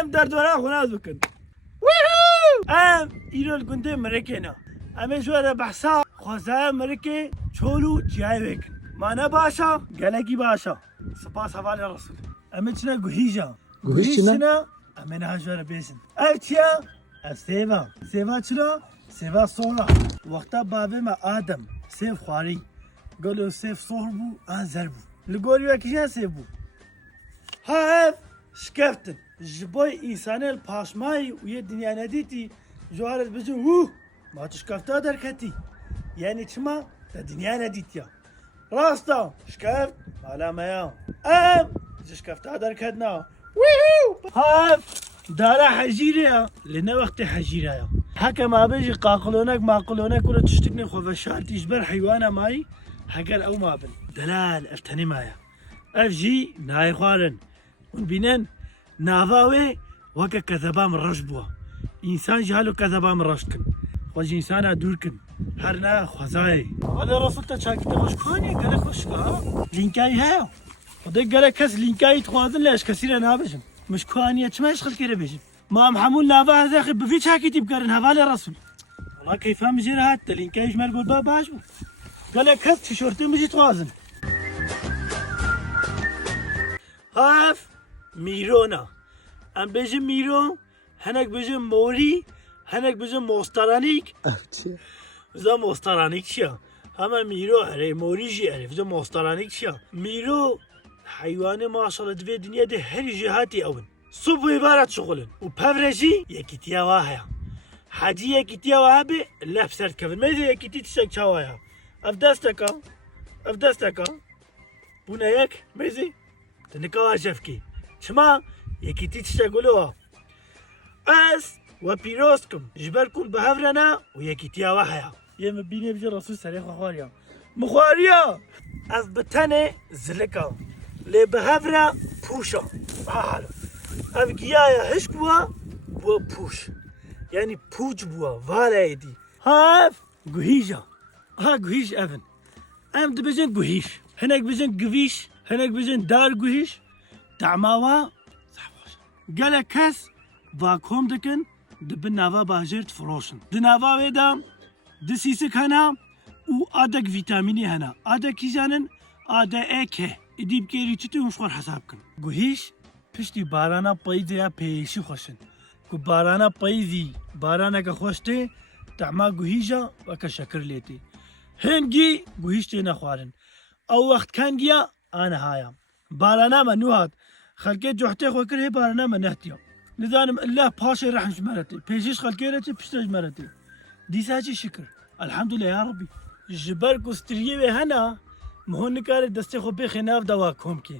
ام دردونا خناز بكن ام ایرو الگنده مرکینا اما جوار بحثا خوزا مرکی چولو جای بکن مانا باشا گلگی باشا سپاس حوالی رسول اما چنا گوهیجا گوهیجنا اما نه جوار بیسن او چیا او سیوا چرا سیوا صورا وقتا بابه ما آدم سیف خواری قالوا سيف صهر بو زربو لقولي وكيشان سيف بو هاف شكفتن جبوي إنسان الباشماي ويا الدنيا نديتي جوارت بجو ما تشكفتا دركتي يعني تشما الدنيا نديتيا راستا شكفت على ما يا شكفتا دركتنا هاف دارا حجيريا لنا وقت حجيريا هكا ما بيجي قاقلونك معقلونك ولا تشتكني خوف شارتي جبر حيوانا ماي هكر او مابن دلال افتني مايا افجي ناي خوارن ونبينن نافاوي وكا كذبا من رشبوا انسان جهالو كذبا من رشتكن خوش انسانا دوركن هرنا خوزاي هذا رسولتا شاكتا خوشكاني قال خوشكا لينكاي هاو ودق قال كس لينكاي تخوازن لاش كثيرا نابجن مش كوانية ما يشغل كيرا بيجن ما محمول نافا هذا اخي بفيت شاكيتي بكارن هفالي رسول والله كيف هم جيرا هات لينكاي يجمال قول باب باشو قال لك هات تيشورتي مجي توازن هاف ميرونا ام بيجي ميرو هناك بيجي موري هناك بيجي موسترانيك زا موسترانيك شيا اما ميرو هري موري جي هري زا موسترانيك شيا ميرو حيواني ما شاء الله دفي الدنيا دي هري جهاتي اون صب عبارة شغلن وبافرجي يكيتيا واهيا حاجي يكيتيا وهابي لا بسرت كفن ما يزي يكيتي تشك شوايا افدستكا بونا يك ميزي تنكوا شفكي شما يكيتي تشتغلوها اس وبيروسكم جبركم بهفرنا ويكيتيا وحيا يا مبيني بجي رسول سريخ خواريا مخواريا از بتاني زلكا لي بهفرا بوشا حالو اف جيايا هشكوا بو بوش يعني بوج بوا فالا يدي هاف قهيجا ها قهيش افن ام دبجن قهيش هناك بجن قفيش هناك بجن دار قهيش تعماوا صحبوش قال كاس فاكوم دكن دبن نافا باجرت فروشن دنافا ويدا دسيسك هنا و ادك فيتاميني هنا ادك كيجانن ادا اكه اديب كيري تشتي مشخور حسابكن قهيش پشتی بارانا پاییزه یا پیشی خوشن کو بارانا پاییزی بارانا که خوشته تعما گوهیجا و که شکر لیتی هنگی گوهیشتی نخوارن او وقت کنگیا آن هایم بارانا من نوهاد خلقه جوحته خواه کرده بارانا من نهتیم نظام الله پاشه رحم جمرتي پیشیش خلقه رتی پشت جمرتي دیساچی شکر الحمدلله یا ربی جبر کستریه هنا مهون کار دسته خو بخی ناف دوا کوم کی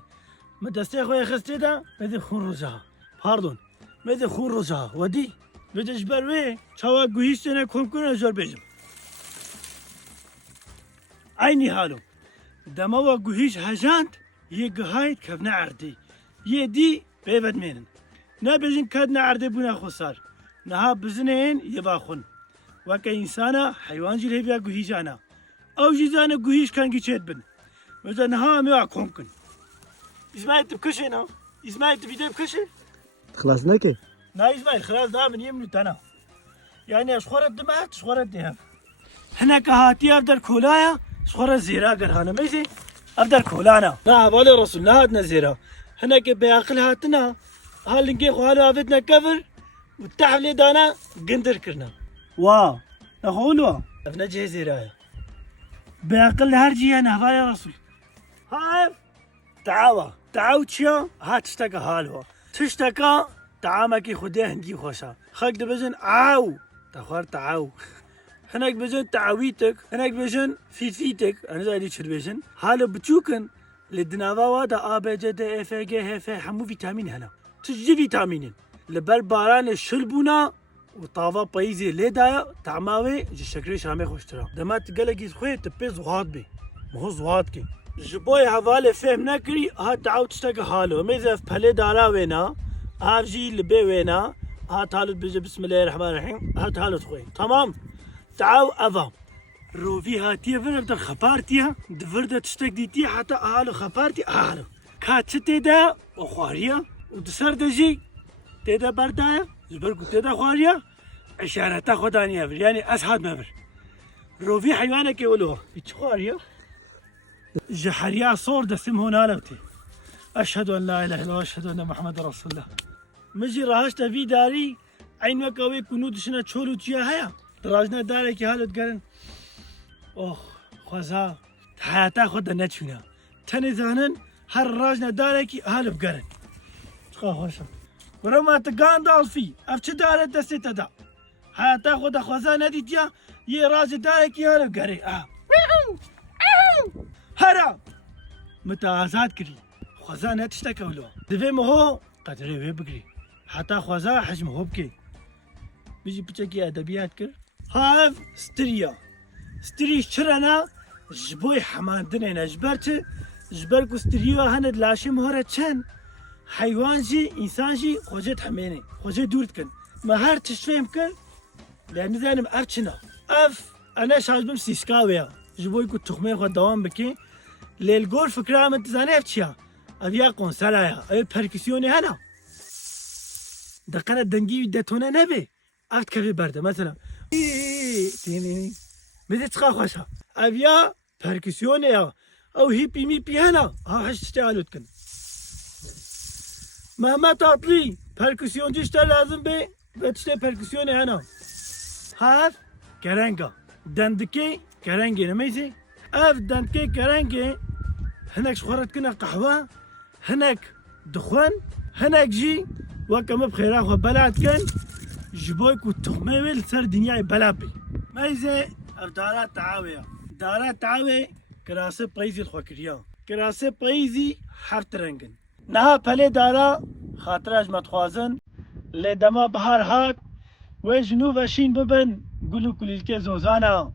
ما دسته خوی خسته دا بده خون رجا پاردون بده خون رجا ودی بده جبر وی چاوا گویشت نه کم کنه جور بجم عینی حالو دما و گویش هجاند یه گهایت کفنا عردی یه دی بیبد مینن نه بجن کدنا عردی بنا خسار نه بزنین یه باخون وکه انسانا حیوان جیره بیا گویجانا او جیزانا گویش کنگی چید بن مثلا نها میوا کم کن اسماعیل تبكشي هنا اسماعيل تبي بكشي خلاص نكي لا اسماعيل خلاص ده من يمني تنا يعني اشخور الدمات اشخور الدهب هناك هاتي افدر كولايا اشخور الزيرا قرهانا ميزي افدر كولانا لا بالي رسول لا هاتنا زيرا هناك باقل هاتنا هالنجي خوالو افتنا كفر والتحلي دانا قندر كرنا واو نخولوا افنا جهي زيرايا باقل هرجي انا بالي رسول هاف تعاو تشيا هات تشتكى هالوا تشتكى تعامكي خديه هنجي خوشا خاك دبجن عاو تخوار تعاو هناك بجن تعاويتك هناك بجن فيتك انا زي دي بجن هالو بتشوكن للدنافا وادا ا ب ج د اف ج ه ف حمو فيتامين هنا تجي فيتامين لبر باران الشلبونا وطافا بايزي ليدايا تعماوي جي شكري شامي خوشترا دمات قلقي خوي تبي زغاد بي مو زغاد كي جبوي حواله فهم نكري ها تعاو تشتكى حاله ميزه في بلي دارا وينا ها جي لبي وينا ها تعالوا بيجي بسم الله الرحمن الرحيم ها تعالوا خوي تمام تعاو افا روفي هاتي فرد خبارتيها دفرد تشتك ديتي حتى اهالو خبارتي اهالو كاتشتي دا وخواريا ودسر دجي تێدا بەردایە ژبەرگ و تێدا خواریە عشارەتە خۆدانیە بر یعنی ئەس هات مەبر ڕۆڤی حیوانێکی وەلۆ هیچ خواریە ji heriya sor destim hûn alevtê eşhedü en la ilahe illallah eşhedü enne Muhammed Resulullah min jî rahişte vî darî eyn weka wê ku nû dişine çol û çiya heye dirajina darekî halet gerin oh xweza heyata xwe de neçûne tenê zanin her rajina darekî halib gerin çiqa xweş e Kurema tu Gandalfî ev çi dare destê te da heyata xwe de xweza nedîtiya yê rajê darekî halib gerê هرا متعازات كري خوزا نتشتكى ولو دفي مهو قدري وي بكري حتى خوزا حجم هو بكي بيجي بتشكي ادبيات كر هاف ستري شرنا جبوي حماندنا جبرت جبركو ستريو هند لاشي مهرة چن حيوان جي انسان جي خوجت حميني خوجت دورت كن ما هر تشفهم كن لان زانم ارچنا اف انا شاجبم سيسكاويا جبوي كو تخمين خو دوام بكي للجول فكرة من تزانيف تشيا أبيا قنصلايا أبي بركسيوني هنا دقنا الدنجي دتونا نبي أفت كفي برده مثلا تيني مدي تخا خوشها أبيا بركسيوني أو هيبي ميبي هنا ها حش تشتغلوا تكن مهما تعطلي بركسيون جيشتا لازم بي بتشتغل بركسيوني هنا هاف كرنجا دندكي كرنجي نميسي اف دندكي كرنجي هناك شخورت كنا قهوة هناك دخان هناك جي وكما بخيرا خو بلاد كان جبويك وتخميل سر دنياي بلابي مايزي اف دارات تعاوي كراسي بايزي الخوكريا كراسي بايزي حفت رنگن نها پلي دارا خاطراج متخوازن لدما بهار هات و جنوب شين ببن قلو كليلكي زوزانا